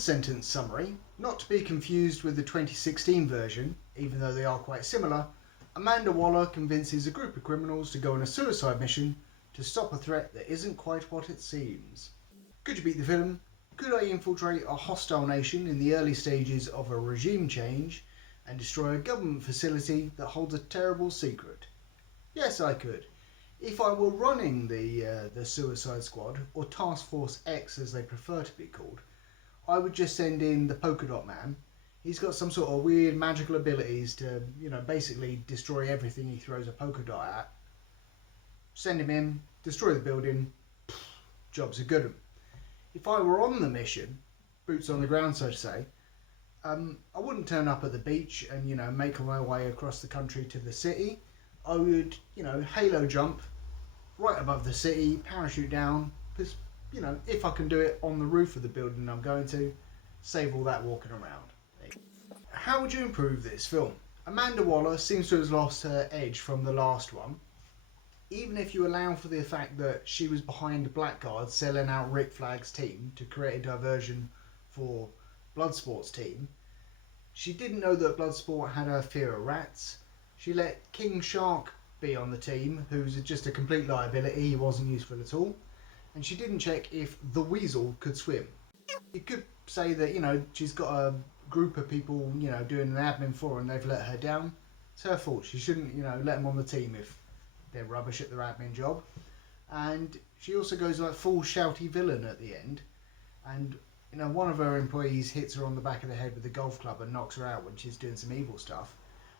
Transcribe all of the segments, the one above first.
One-sentence summary, not to be confused with the 2016 version, even though they are quite similar. Amanda Waller convinces a group of criminals to go on a suicide mission to stop a threat that isn't quite what it seems. Could you beat the film? Could I infiltrate a hostile nation in the early stages of a regime change and destroy a government facility that holds a terrible secret? Yes, I could. If I were running the Suicide Squad, or Task Force X as they prefer to be called, I would just send in the Polka Dot Man. He's got some sort of weird magical abilities to, basically destroy everything he throws a polka dot at. Send him in, destroy the building, job's a good one. If I were on the mission, boots on the ground so to say, I wouldn't turn up at the beach and, make my way across the country to the city. I would, halo jump right above the city, parachute down, because, if I can do it on the roof of the building I'm going to, save all that walking around. How would you improve this film? Amanda Waller seems to have lost her edge from the last one. Even if you allow for the fact that she was behind Blackguard selling out Rick Flagg's team to create a diversion for Bloodsport's team, she didn't know that Bloodsport had a fear of rats. She let King Shark be on the team, who's just a complete liability, he wasn't useful at all. And she didn't check if the Weasel could swim. You could say that, she's got a group of people, doing the admin for her and they've let her down. It's her fault. She shouldn't, let them on the team if they're rubbish at their admin job. And she also goes like full shouty villain at the end. And, one of her employees hits her on the back of the head with a golf club and knocks her out when she's doing some evil stuff.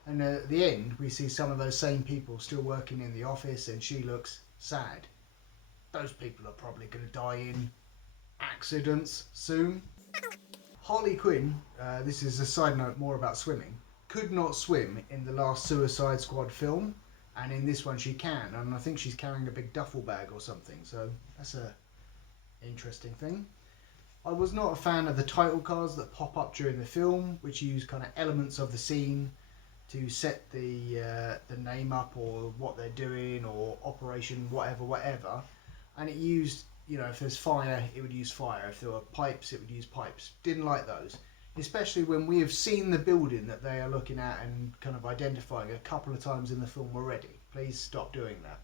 And at the end, we see some of those same people still working in the office and she looks sad. Those people are probably going to die in accidents soon. Harley Quinn, this is a side note more about swimming, could not swim in the last Suicide Squad film, and in this one she can, and I think she's carrying a big duffel bag or something, so that's a interesting thing. I was not a fan of the title cards that pop up during the film, which use kind of elements of the scene to set the name up or what they're doing or operation whatever, and it used, if there's fire it would use fire, if there were pipes it would use pipes. Didn't like those, especially when we have seen the building that they are looking at and kind of identifying a couple of times in the film already. Please stop doing that.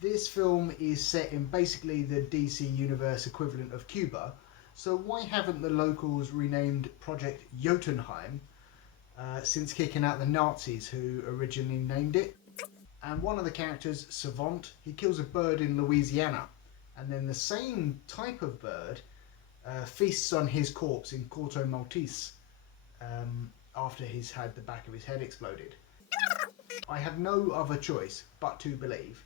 This film is set in basically the DC Universe equivalent of Cuba, so why haven't the locals renamed Project Jotunheim since kicking out the Nazis who originally named it? And one of the characters, Savant, he kills a bird in Louisiana, and then the same type of bird feasts on his corpse in Corto Maltese after he's had the back of his head exploded. I have no other choice but to believe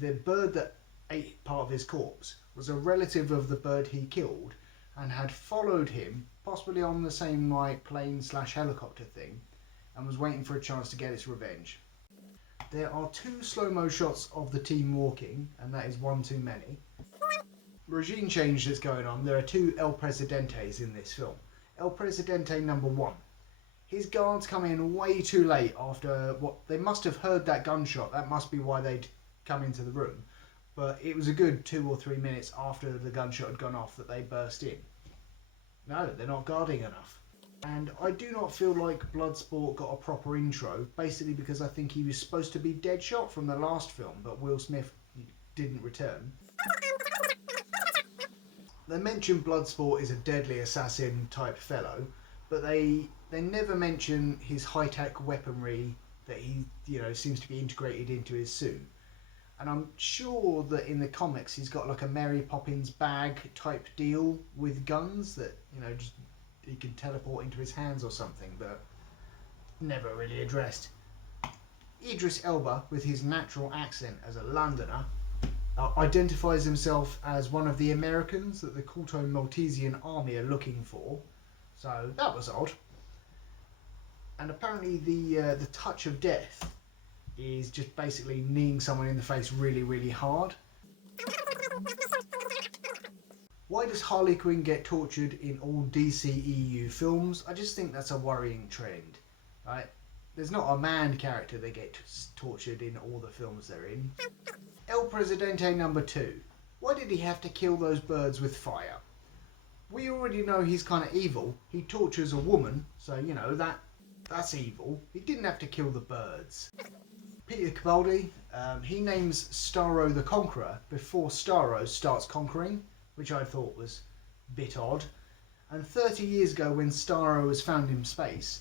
the bird that ate part of his corpse was a relative of the bird he killed and had followed him, possibly on the same plane/helicopter thing, and was waiting for a chance to get its revenge. There are 2 slow-mo shots of the team walking, and that is one too many. Regime change that's going on. There are 2 El Presidentes in this film. El Presidente number 1. His guards come in way too late after what they must have heard that gunshot. That must be why they'd come into the room. But it was a good 2 or 3 minutes after the gunshot had gone off that they burst in. No, they're not guarding enough. And I do not feel like Bloodsport got a proper intro, basically because I think he was supposed to be Deadshot from the last film, but Will Smith didn't return. They mention Bloodsport is a deadly assassin type fellow, but they never mention his high-tech weaponry that he seems to be integrated into his suit. And I'm sure that in the comics he's got like a Mary Poppins bag type deal with guns that just he can teleport into his hands or something, but never really addressed. Idris Elba, with his natural accent as a Londoner, identifies himself as one of the Americans that the Corto Maltesian army are looking for, so that was odd. And apparently the touch of death is just basically kneeing someone in the face really, really hard. Why does Harley Quinn get tortured in all DCEU films? I just think that's a worrying trend, right? There's not a man character that gets tortured in all the films they're in. El Presidente number 2. Why did he have to kill those birds with fire? We already know he's kind of evil. He tortures a woman, so you know that's evil. He didn't have to kill the birds. Peter Capaldi, he names Starro the Conqueror before Starro starts conquering, which I thought was a bit odd. And 30 years ago, when Starro was found in space,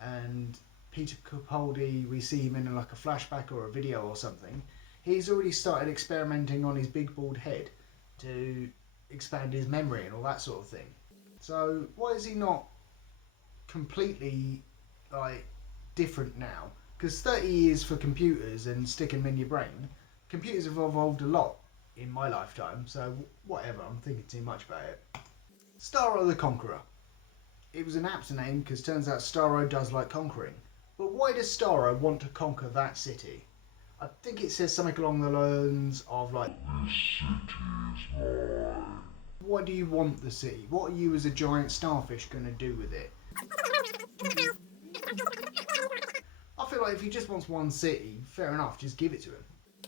and Peter Capaldi, we see him in like a flashback or a video or something, he's already started experimenting on his big bald head to expand his memory and all that sort of thing. So why is he not completely like different now? Because 30 years for computers and sticking them in your brain, computers have evolved a lot in my lifetime, so whatever, I'm thinking too much about it. Starro the Conqueror. It was an apt name because turns out Starro does like conquering. But why does Starro want to conquer that city? I think it says something along the lines of like, "This city is mine." Why do you want the city? What are you as a giant starfish going to do with it? I feel like if he just wants one city, fair enough, just give it to him.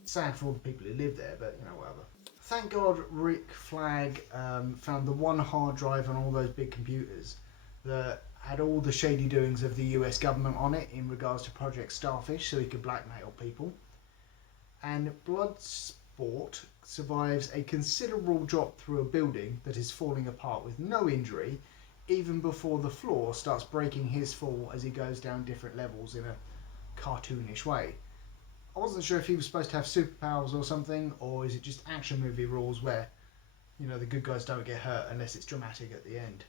Sad for all the people who live there, but you know, whatever. Thank God Rick Flag found the one hard drive on all those big computers that had all the shady doings of the US government on it in regards to Project Starfish, so he could blackmail people. And Bloodsport survives a considerable drop through a building that is falling apart with no injury, even before the floor starts breaking his fall as he goes down different levels in a cartoonish way. I wasn't sure if he was supposed to have superpowers or something, or is it just action movie rules where, you know, the good guys don't get hurt unless it's dramatic at the end.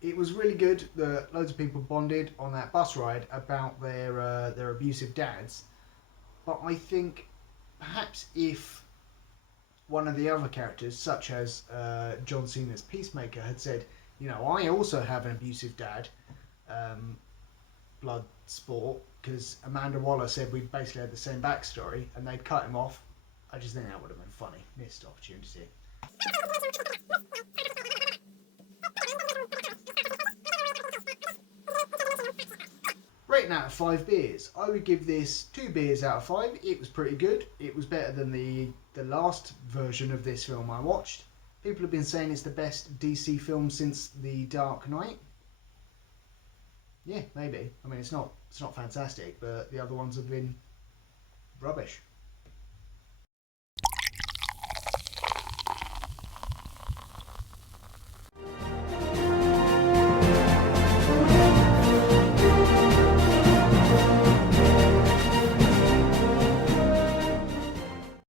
It was really good that loads of people bonded on that bus ride about their abusive dads, but I think perhaps if one of the other characters, such as John Cena's Peacemaker, had said, you know, I also have an abusive dad, Bloodsport, because Amanda Waller said we basically had the same backstory, and they'd cut him off. I just think that would have been funny. Missed opportunity. Rating out of 5 beers. I would give this 2 beers out of 5. It was pretty good. It was better than the last version of this film I watched. People have been saying it's the best DC film since The Dark Knight. Yeah, maybe. I mean, it's not fantastic, but the other ones have been rubbish.